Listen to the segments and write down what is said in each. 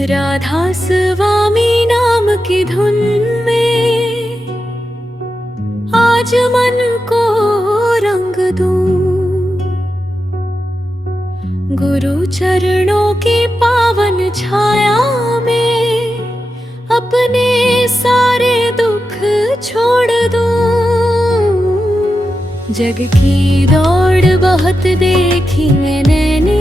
राधा स्वामी नाम की धुन में आज मन को रंग दूं। गुरु चरणों की पावन छाया में अपने सारे दुख छोड़ दूं। जग की दौड़ बहुत देखी मैंने,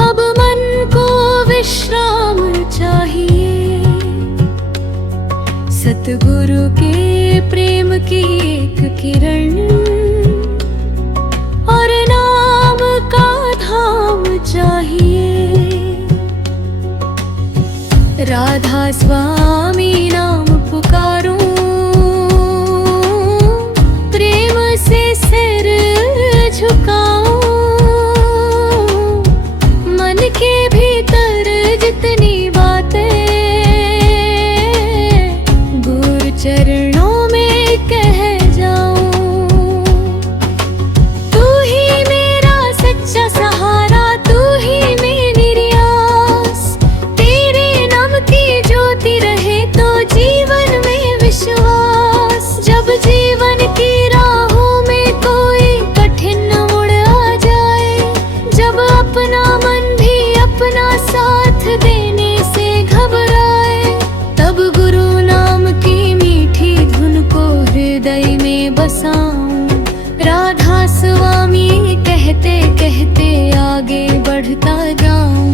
अब मन को विश्राम चाहिए। सतगुरु के प्रेम की एक किरण और नाम का धाम चाहिए। राधा स्वामी नाम पुकारूं, प्रेम से सिर झुकाऊं। मन के भीतर जितनी बातें गुरु चरणों में कह जाऊं। तू ही मेरा सच्चा सहारा, तू ही मेरी रियास। तेरे नाम की ज्योति रहे तो जीवन में विश्वास। जब जीवन की राहों में कोई कठिन मोड़ आ जाए, जब अपना मन भी अपना साथ देने से घबराए, तब गुरु नाम की मीठी धुन को हृदय में बसाऊं। राधा स्वामी कहते कहते आगे बढ़ता जाऊं।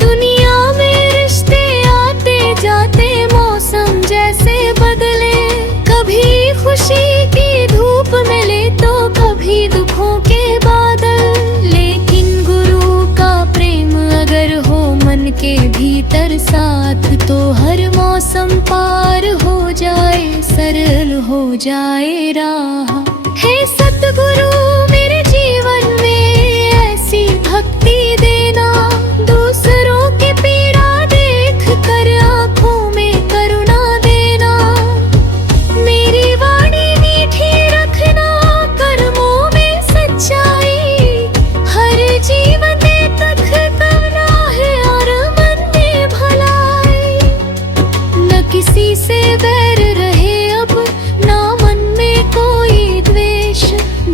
दुनिया में रिश्ते आते जाते मौसम जैसे बदले, कभी खुशी की धूप मिले तो कभी दुखों के बादल। लेकिन गुरु का प्रेम अगर हो मन के भीतर साथ, तो हर मौसम पार हो जाए, सरल हो जाए राह। हे सतगुरु मेरे जीवन में ऐसी भक्ति देना, दूसरों की पीड़ा देख कर आंखों में करुणा देना। मेरी वाणी मीठी रखना, कर्मों में सच्चाई, हर जीवन में तक करना है और मन में भलाई। न किसी से बैर रहे अब, ना मन में कोई द्वेष।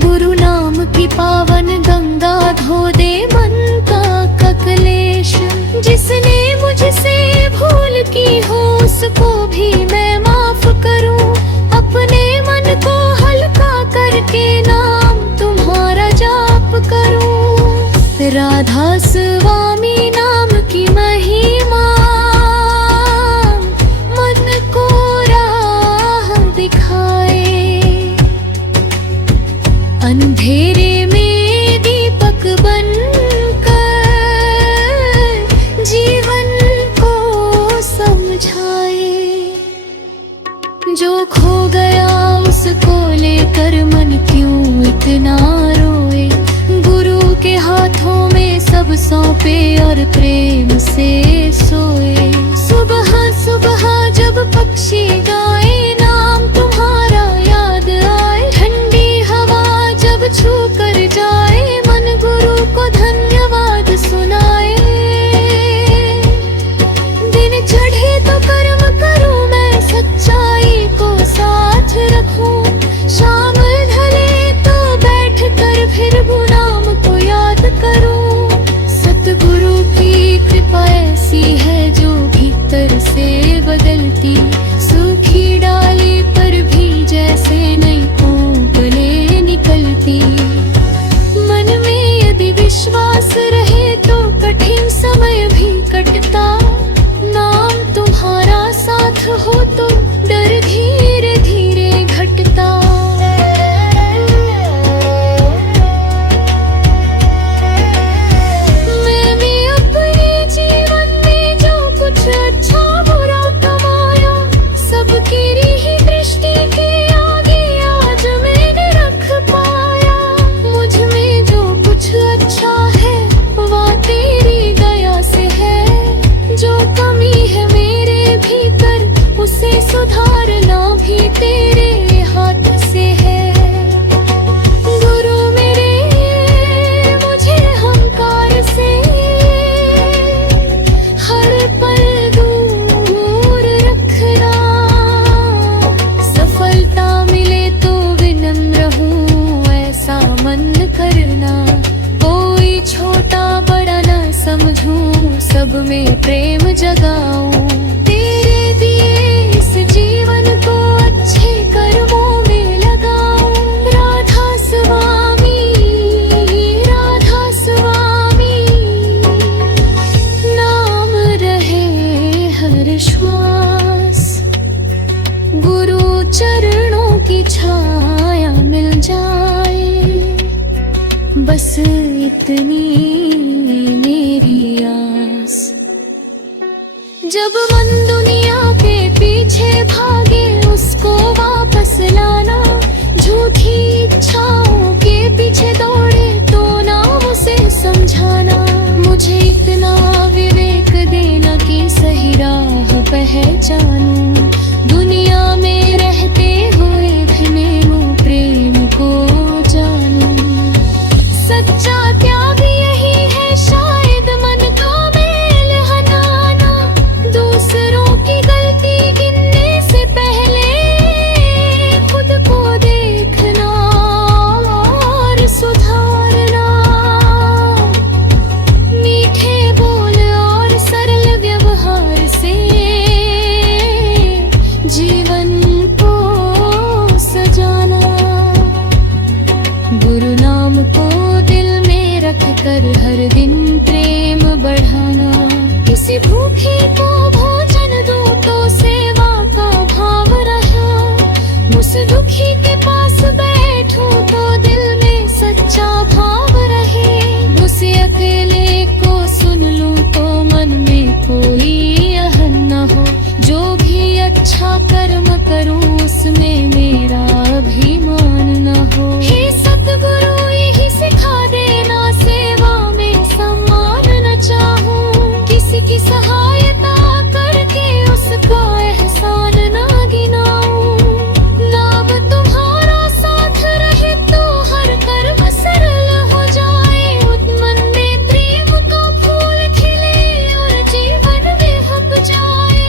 गुरु नाम की पावन गंगा धो दे मन का कलेश। जिसने मुझसे भूल की हो उसको भी मैं माफ करूं। अपने मन को हल्का करके नाम तुम्हारा जाप करूं। राधा स्वामी नाम की महिमा मन को राह दिखाए। अंधेरे में दीपक बनकर जीवन को समझाए। जो खो गया उसको लेकर मन क्यों इतना रोए। गुरु के हाथों में सब सौंपे और प्रेम से सोए। सुबह सुबह जब पक्षी गाए नाम तुम्हारा याद आए। ठंडी हवा जब छू कर जाए, मन गुरु को धन्यवाद सुनाए। दिन चढ़े तो कर्म करूं मैं, सच्चाई को साथ रखूं। शाम ढले तो बैठ कर फिर नाम को याद करूं। सतगुरु की कृपा ऐसी है जो भीतर से बदलती। सूखी डाली पर भी जैसे नई कोपलें निकलती। मन में यदि विश्वास रहे तो कठिन समय भी कटता। नाम तुम्हारा साथ हो तो डर धीरे धीरे घटता। मैं भी अपने जीवन में जो कुछ अच्छा बुरा कमाया, सबकी ही दृष्टि के आगे आज मैंने रख पाया। मुझ में जो कुछ अच्छा है वह तेरी दया से है। जगाऊं। तेरे दिए इस जीवन को अच्छे कर्मों में लगाऊं। राधा स्वामी, राधा स्वामी, नाम रहे हर श्वास। गुरु चरणों की छाया मिल जाए, बस इतनी मेरी आस। जब मन दुनिया के पीछे भागे उसको वापस लाना। झूठी इच्छाओं के पीछे दौड़े तो ना उसे समझाना। मुझे इतना विवेक देना कि सही राह पहचानूं। दुनिया में रहते हुए भी मैं प्रेम को जानूं। सच्चा त्याग यही है शायद मन को मेल हटाना। दूसरों की गलती गिनने से पहले खुद को देखना और सुधारना। मीठे बोल और सरल व्यवहार से जीवन को सजाना। गुरु नाम को दिल में रख कर हर दिन प्रेम बढ़ाना। किसी भूखे को भोजन दो तो सेवा का भाव रहा। उस दुखी के पास बैठूं तो दिल में सच्चा भाव रहे। उसे अकेले को सुन लूं तो मन में कोई अहम न हो। जो भी अच्छा कर्म करूं उसमें मेरा अभिमान न हो। हे सतगुरु यही सिखा देना, सेवा में सम्मान न चाहूं। किसी की सहायता करके उसका एहसान न गिनाऊं। नाम तुम्हारा साथ रहे तो हर कर्म सरल हो जाए। मन में प्रेम का फूल खिले और जीवन महक जाए।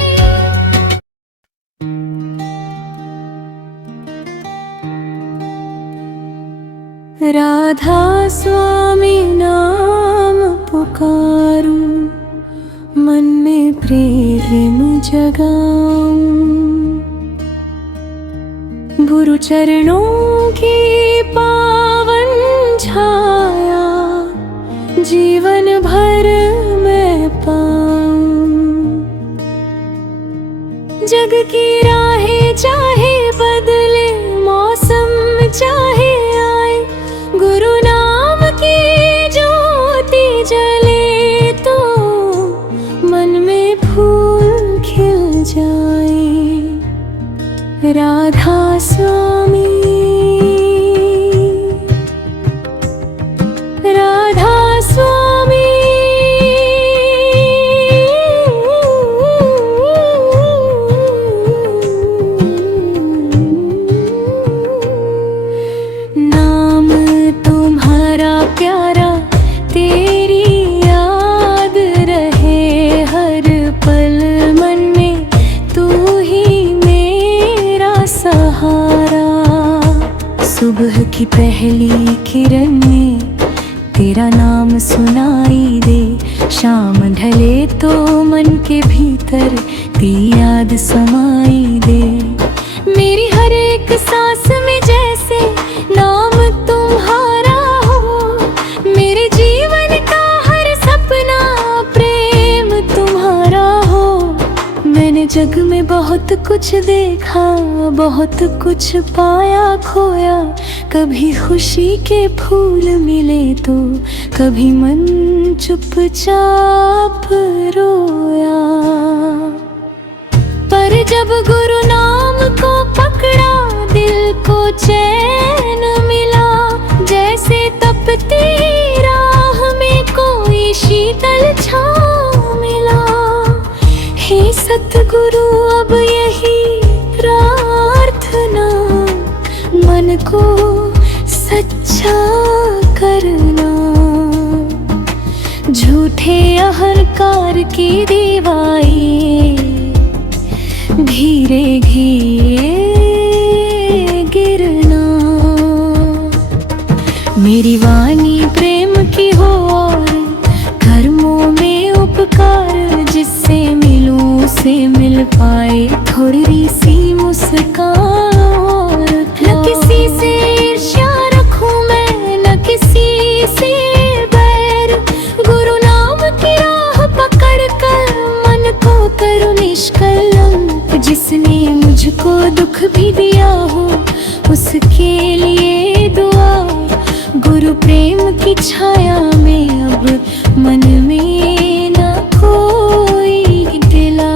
राधा स्वामी नाम पुकारूं, मन में प्रेम जगाऊं। गुरु चरणों की पावन छाया जीवन भर मैं पाऊं। जग की राहें चाहे बदले, मौसम चाहे आए, गुरु नाम की ज्योति जले तो मन में फूल खिल जाए। राधा स्वामी, राधा स्वामी, नाम तुम्हारा प्यारा, तेरी याद रहे हर पल मन में। तू ही मेरा सहारा। सुबह की पहली किरण में तेरा नाम सुनाई दे। शाम ढले तो मन के भीतर तेरी याद समाई दे। मेरी हर एक सांस में जैसे नाम तुम्हारा हो। मेरे जीवन का हर सपना प्रेम तुम्हारा हो। मैंने जग में बहुत कुछ देखा, बहुत कुछ पाया खोया। कभी खुशी के फूल मिले तो कभी मन चुपचाप रोया। पर जब गुरु नाम को पकड़ा दिल को चैन मिला। जैसे तपती राह में कोई शीतल छाँव मिला। हे सतगुरु अब यही प्रार्थना, मन को सच्चा करना। झूठे अहंकार की दीवारें धीरे धीरे गिरना। मेरी वाणी प्रेम की हो और कर्मों में उपकार, जिससे मुझको दुख भी दिया हो उसके लिए दुआ। गुरु प्रेम की छाया में अब मन में न कोई गिला।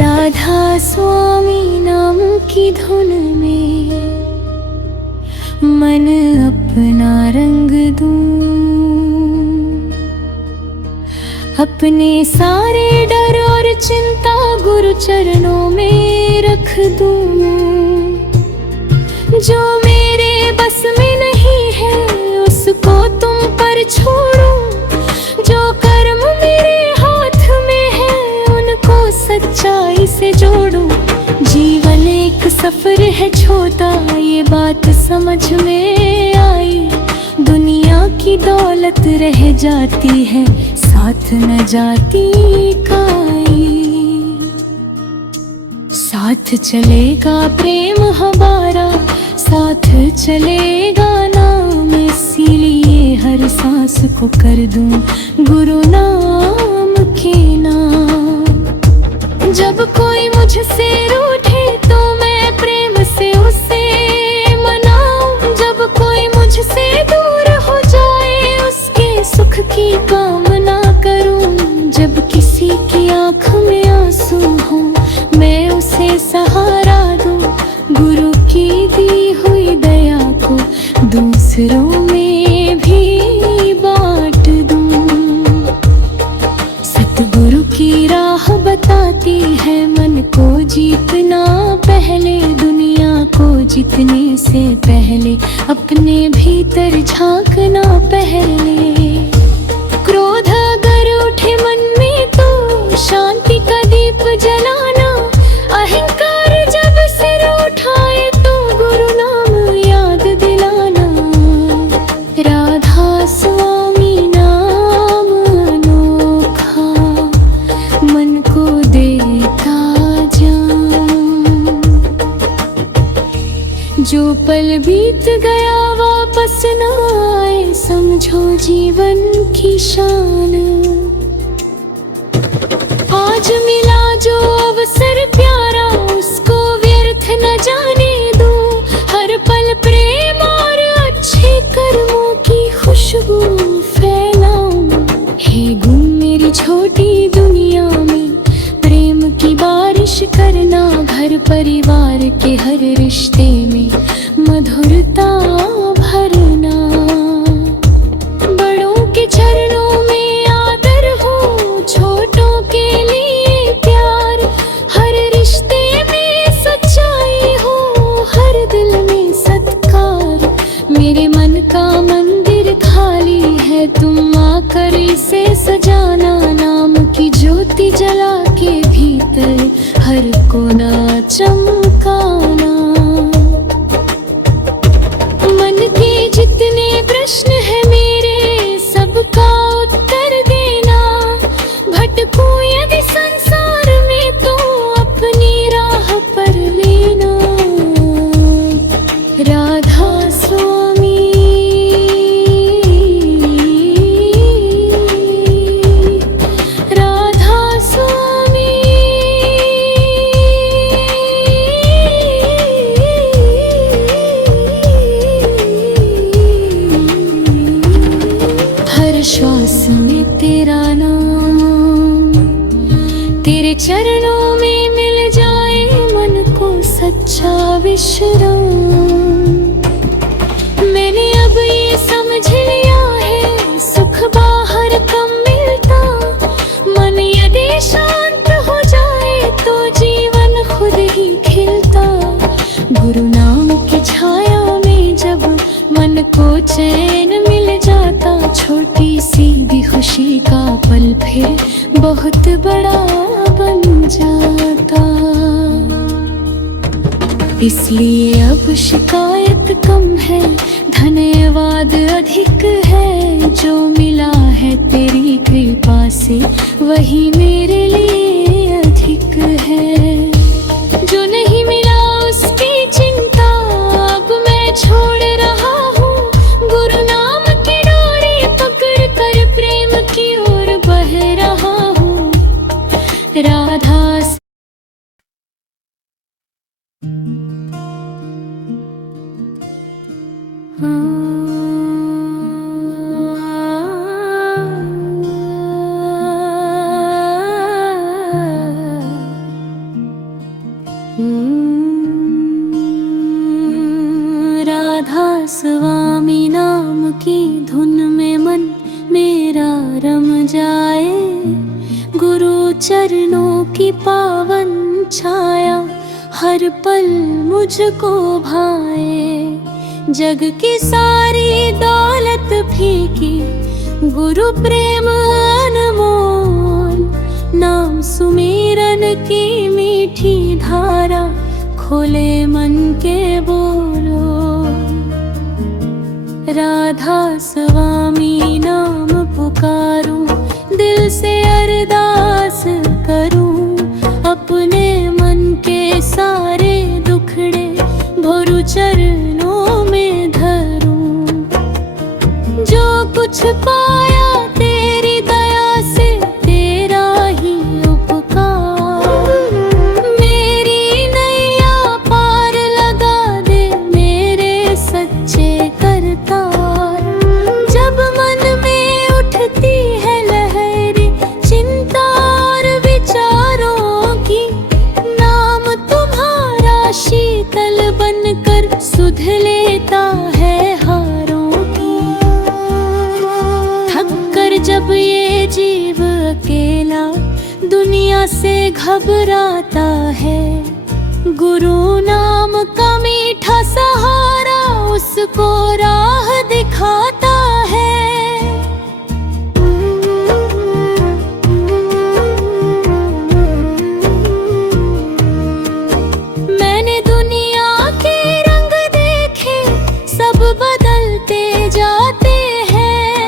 राधा स्वामी नाम की धुन में मन अपना रंग दूं। अपने सारे डर और चिंता गुरु चरणों में रख दूं। जो मेरे बस में नहीं है उसको तुम पर छोड़ूं। जो कर्म मेरे हाथ में है उनको सच्चाई से जोड़ूं। जीवन एक सफर है छोटा ये बात समझ में आई। दुनिया की दौलत रह जाती है साथ न जाती काई। साथ चलेगा प्रेम हमारा साथ चलेगा नाम। इसीलिए हर सांस को कर दूं गुरु नाम के नाम। जब कोई मुझसे रूठे तो मैं प्रेम से उसे मनाऊं। जब कोई मुझसे दूर हो जाए उसके सुख की कामना करूं। जब किसी की आँख में आंसू हो मैं उसे सहारा दूं। गुरु की दी हुई दया को दूसरों में भी बांट दूं। सतगुरु की राह बताती है मन को जीतना पहले। दुनिया को जीतने से पहले अपने भीतर झांकना पहले। क्रोध अगर उठे मन में तो शांति का दीप जलाना। अहंकार जब सिर उठाए तो गुरु नाम याद दिलाना। राधा स्वामी नाम अनोखा मन को देता जान। जो पल बीत गया वापस न आए समझो जीवन की शान। आज मिला जो अवसर प्यारा उसको व्यर्थ न जाने दो। हर पल प्रेम और अच्छे कर्मों की खुशबू फैलाऊं। हे गुम मेरी छोटी दुनिया में प्रेम की बारिश करना। घर परिवार के हर रिश्ते में मधुरता भरना। बड़ों के चरणों में आदर हो छोटों के लिए प्यार। हर रिश्ते में सच्चाई हो हर दिल में सत्कार। मेरे मन का मंदिर खाली है तुम आकर इसे सजाना। नाम की ज्योति जला के भीतर हर कोना चमकाना। मन के जितने प्रश्न है मेरे सबका उत्तर देना। भटकूं यदि संसार में तो अपनी राह पर लेना। राधा स्वामी राधा स्वामी हर श्वास में तेरा नाम। तेरे चरणों में मिल जाए मन को सच्चा विश्राम। मैंने अब ये समझ लिया है सुख बाहर कम मिलता। मन यदि शांत हो जाए तो जीवन खुद ही खिलता। गुरु नाम की छाया में जब मन को चैन मिल जाता। छोटी सी भी खुशी का पल फिर बहुत बड़ा बन जाता। इसलिए अब शिकायत कम है धन्यवाद अधिक है। जो मिला है तेरी कृपा से वही मेरे लिए अधिक है। जो नहीं मिला उसकी चिंता अब मैं छोड़ रहा हूँ। गुरु नाम की डोरी पकड़ कर प्रेम की ओर बह रहा हूँ। राधा बन छाया हर पल मुझको भाए। जग की सारी दौलत फीकी, गुरु प्रेम अनमोल। नाम सुमिरन की मीठी धारा, खोले मन के बोलो। राधा स्वामी नाम पुकारूं, दिल से अरदास करूं। अपने मन के सारे दुखड़े भोरू चरणों में धरूं। जो कुछ पाया तेरी दया से, तेरा ही उपकार। मेरी नैया पार लगा दे मेरे सच्चे करतार। जब मन में उठती है लहरें चिंता और विचारों की, नाम तुम्हारा शीतल बनकर सुध लेता है हारों की। थक कर जब ये जीव अकेला दुनिया से घबराता है, गुरु नाम का मीठा सहारा उसको राह दिखाता है। मैंने दुनिया के रंग देखे, सब बदलते जाते हैं।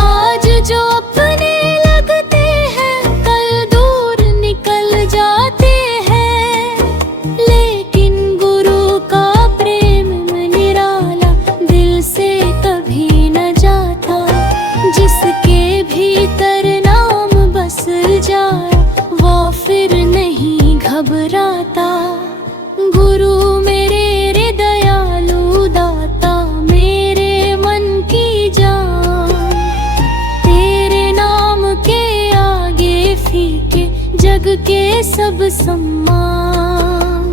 आज जो अपने लगते हैं, कल दूर निकल जाते हैं। लेकिन गुरु का प्रेम निराला, दिल से कभी न जाता। जिसके भीतर नाम बस जाए, वो फिर नहीं घबराता। गुरु मेरे रे दयालु दाता, मेरे मन की जान। तेरे नाम के आगे फीके जग के सब सम्मान।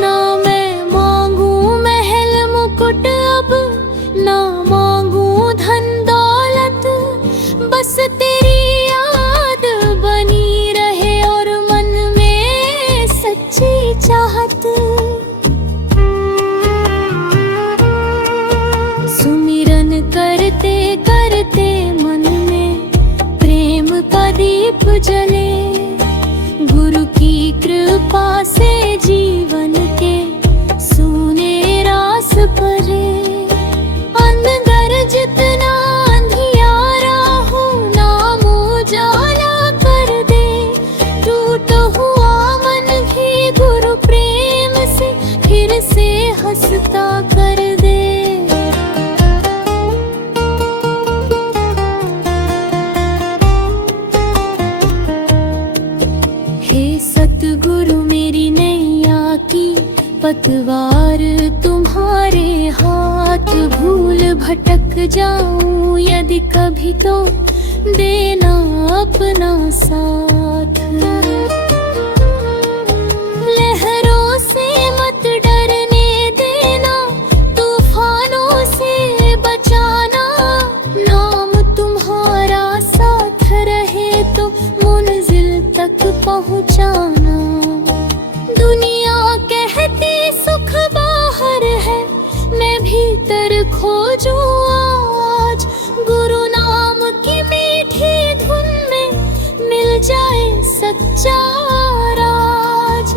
ना मैं मांगू महल मुकुट अब, ना मांगू धन दौलत। बस तेरी याद बनी रहे और मन में सच्ची चाहत। सुमिरन करते करते मन में प्रेम का दीप जले। गुरु की कृपा से जीवन के सूने रास परे। अंदर जितना अंधियारा हो, नाम उजाला कर दे। टूट हुआ मन भी गुरु प्रेम से फिर से हंसता कर दे। हे सतगुरु मेरी नैया की पतवार तुम्हारे हाथ। भूल भटक जाऊं यदि कभी तो देना अपना साथ। लहरों से मत डरने देना, तूफानों से बचाना। नाम तुम्हारा साथ रहे तो मंजिल तक पहुंचाना। दुनिया कहती सुख बाहर है, मैं भीतर खोजूं आज। गुरु नाम की मीठी धुन में मिल जाए सच्चा राज।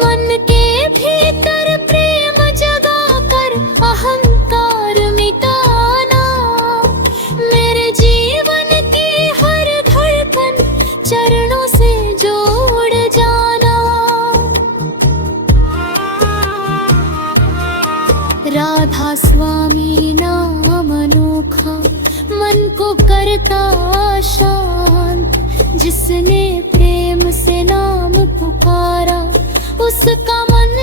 मन के भीतर प्रेम जगा कर अहंकार मिटाना। मेरे जीवन की हर धड़कन चरणों से जोड़ जाना। राधा स्वामी नाम अनोखा, मन को करता शांत। जिसने प्रेम से नाम पुकारा, उसका मन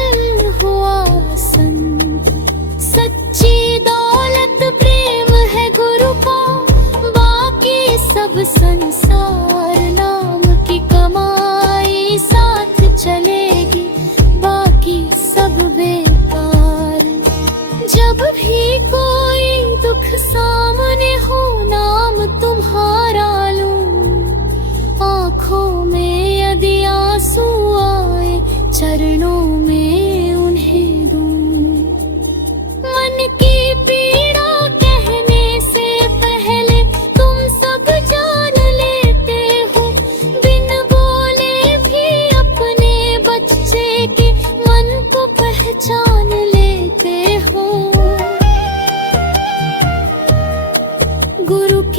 हुआ संत। सच्ची दौलत प्रेम है गुरु का, बाकी सब संसार नाम की कमाई साथ चलेगी, बाकी सब बेकार। जब भी कोई दुख सामने हो,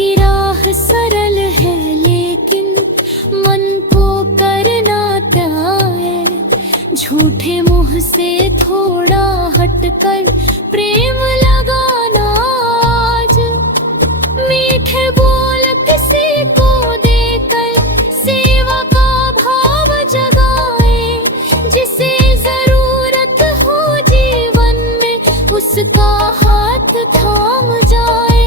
की राह सरल है लेकिन मन को करना क्या है। झूठे मुंह से थोड़ा हटकर प्रेम लगाना आज। मीठे बोल किसी को देकर सेवा का भाव जगाए। जिसे जरूरत हो जीवन में उसका हाथ थाम जाए।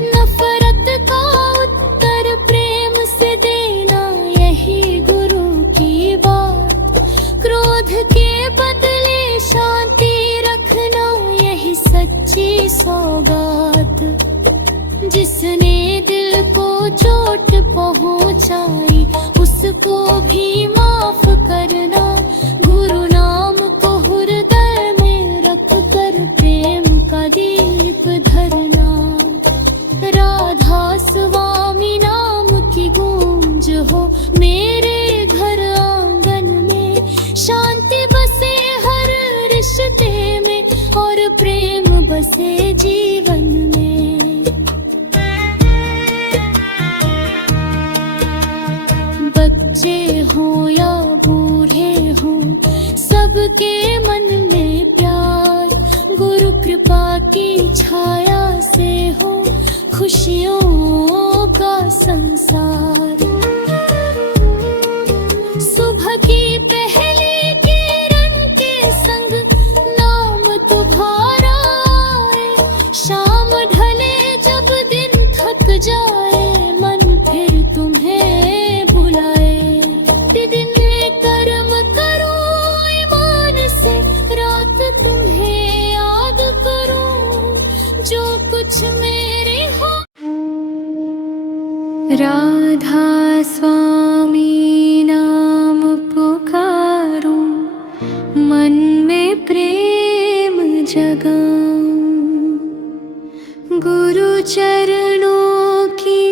नफरत का उत्तर प्रेम से देना यही गुरु की बात। क्रोध के बदले शांति रखना यही सच्ची सौगात। जिसने दिल को चोट पहुंचाई उसको भी माफ करना। गुरु नाम को हृदय में रख कर प्रेम का दीप धरना। राधा स्वामी नाम की गूंज हो मेरे घर आंगन में। शांति बसे हर रिश्ते में और प्रेम बसे जीवन में। बच्चे हो या बूढ़े हो सबके मन में प्यार। गुरु कृपा की छाया से हो खुशियों का संसार। सुबह की पहली किरण के संग नाम तुम्हारा आए। शाम ढले जब दिन थक जाए मन फिर तुम्हें बुलाए। दिन में कर्म करो ईमान से रात तुम्हें याद करो। जो कुछ मेरे हो राधा स्वामी नाम पुकारूं। मन में प्रेम जगाऊं। गुरु चरणों की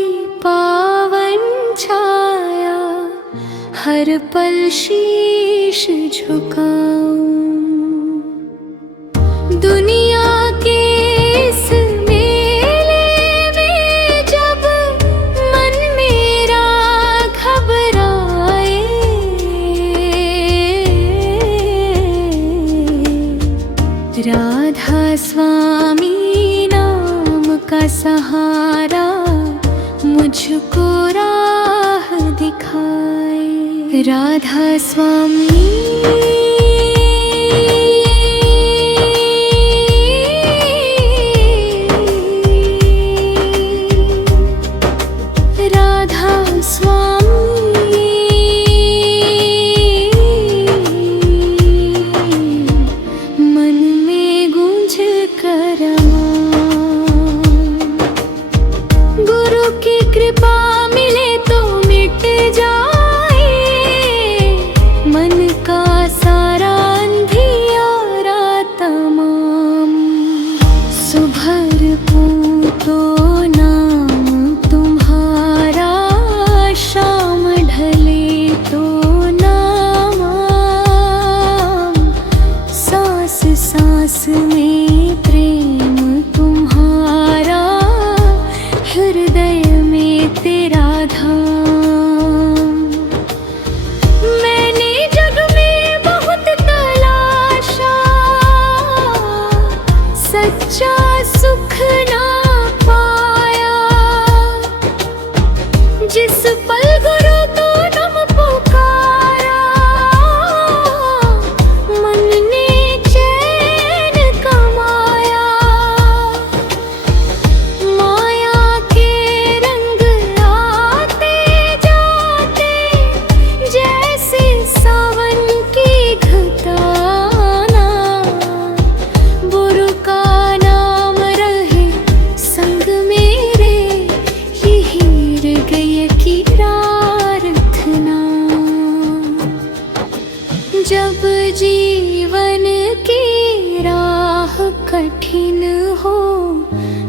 पावन छाया हर पल शीश झुकाऊं। दुनिया के इस मेले में जब मन मेरा घबराए। राधा स्वामी नाम का सहारा मुझको राह दिखाए। राधा स्वामी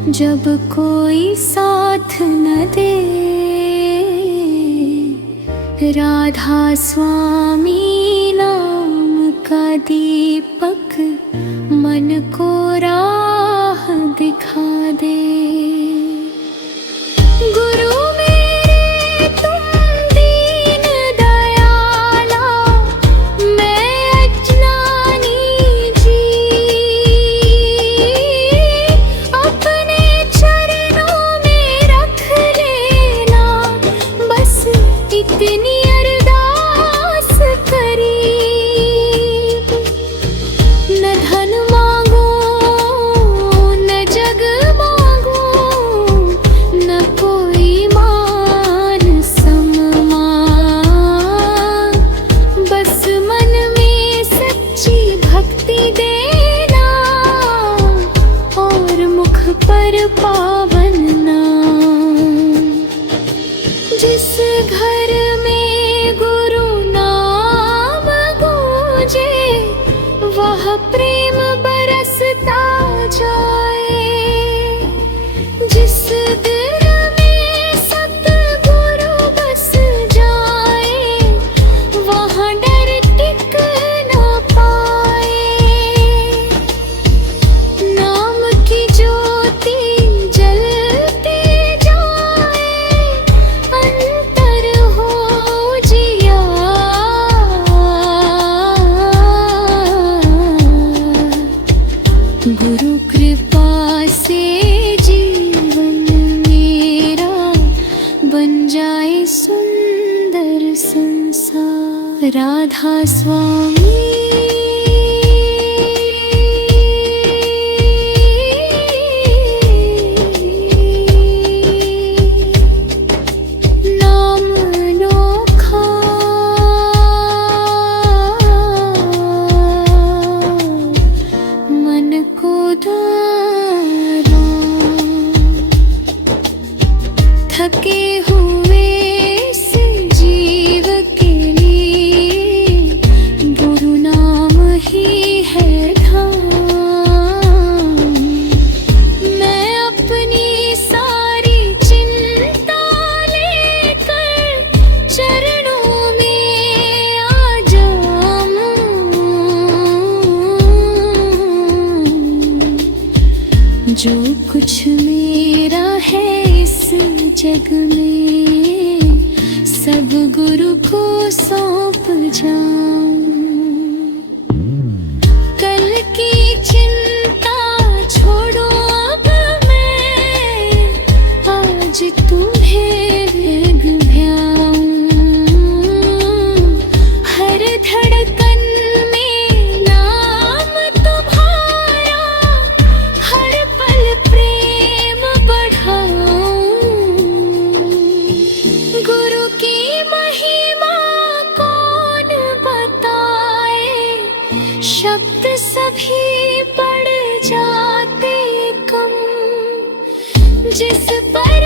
जब कोई साथ न दे। राधा स्वामी नाम का दीपक मन को राह दिखा दे। गुरु मेरे तुम दीन दयाला, मैं अज्ञानी जी, अपने चरणों में रख लेना, बस इतनी अरदास करी। न धन मांगो न जग मांगो, न कोई मान सम्मान, बस मन में सच्ची भक्ति देना, और मुख पर पावन नाम। जिस घर में गुरु नाम गूंजे, वह प्रेम बरसता जाए। जिस दिल में सतगुरु बस जाए, वहाँ डर टिक न पाए। नाम की ज्योति जलती जाए, अंतर हो जिया। गुरु कृपा से जीवन मेरा बन जाए सुंदर संसार। राधा स्वामी। नाम अनोखा, मन को धारा, थके हुए इस जीव के लिए गुरु नाम ही है धाम। मैं अपनी सारी चिंता लेकर चरणों में आ जाऊं। जो कुछ मेरा है इस जग में, सब गुरु को सौंप जाऊं। कल की चिंता छोड़ो अब मैं, आज तुम्हें विभ्याऊं। हर धड़कन में नाम तुम्हारा, हर पल प्रेम बढ़ाऊं। गुरु की महिमा कौन बताए, शब्द सभी पड़ जाते कम। जिस पर